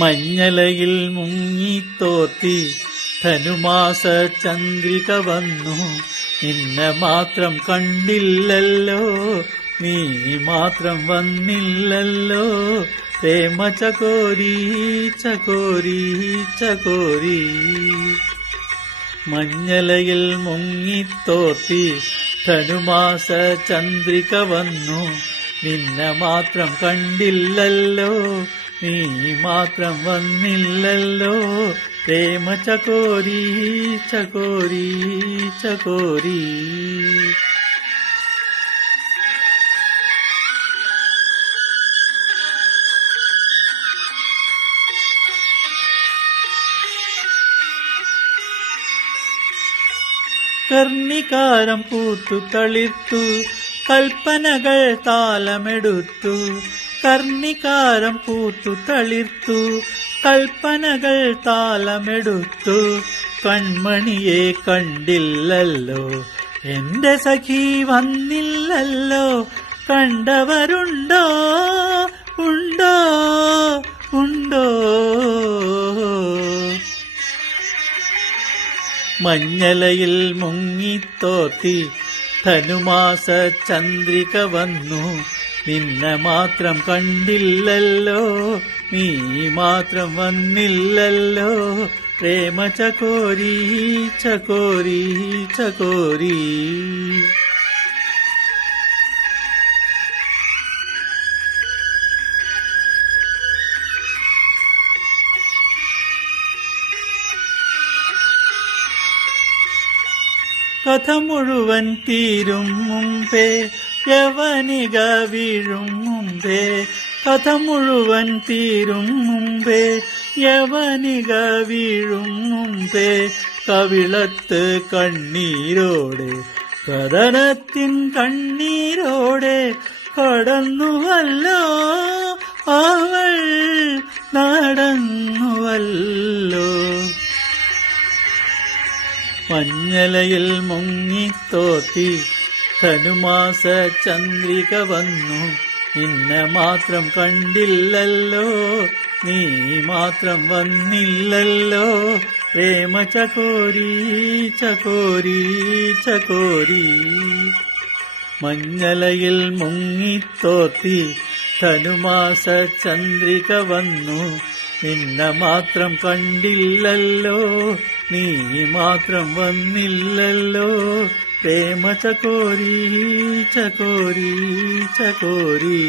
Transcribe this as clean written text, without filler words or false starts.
മഞ്ഞലയിൽ മുങ്ങിത്തോത്തി ധനുമാസ ചന്ദ്രിക വന്നു, നിന്നെ മാത്രം കണ്ടില്ലല്ലോ, നീ മാത്രം വന്നില്ലല്ലോ. പ്രേമ ചകോരി ചകോരി ചകോരി. മഞ്ഞലയിൽ മുങ്ങിത്തോത്തി ധനുമാസ ചന്ദ്രിക വന്നു, നിന്നെ മാത്രം കണ്ടില്ലല്ലോ, നീ മാത്രം വന്നില്ലല്ലോ. പ്രേമ ചകോരി ചകോരി ചകോരി. കർണികാരം പൂത്തു തളിർത്തു, കൽപ്പനകൾ താലമെടുത്തു. കർണികാരം പൂത്തു തളിർത്തു, കൽപ്പനകൾ താലമെടുത്തു. കൺമണിയെ കണ്ടില്ലല്ലോ, എന്റെ സഖി വന്നില്ലല്ലോ. കണ്ടവരുണ്ടോ ഉണ്ടോ ഉണ്ടോ. മഞ്ഞലയിൽ മുങ്ങിത്തോത്തി ധനുമാസ ചന്ദ്രിക വന്നു, നിന്നെ മാത്രം കണ്ടില്ലല്ലോ, നീ മാത്രം വന്നില്ലല്ലോ. പ്രേമ ചകോരി ചകോരി ചകോരി. കഥ മുഴുവൻ തീരും മുമ്പേ യവനിക വീഴും മുമ്പേ. കഥ മുഴുവൻ തീരും മുമ്പേ യവനിക വീഴും മുമ്പേ. കവിളത്ത് കണ്ണീരോടെ കഥനത്തിൻ കണ്ണീരോടെ കടന്നുവല്ലോ അവൾ നടന്നുവല്ലോ. മഞ്ഞലയിൽ മുങ്ങിത്തോത്തി ധനുമാസ ചന്ദ്രിക വന്നു, നിന്നെ മാത്രം കണ്ടില്ലല്ലോ, നീ മാത്രം വന്നില്ലല്ലോ. പ്രേമ ചകോരി ചകോരി ചകോരി. മഞ്ഞലയിൽ മുങ്ങിത്തോത്തി ധനുമാസ ചന്ദ്രിക വന്നു, നിന്നെ മാത്രം കണ്ടില്ലല്ലോ, നീ മാത്രം വന്നില്ലല്ലോ. പ്രേമ ചകോരി ചകോരി ചകോരി.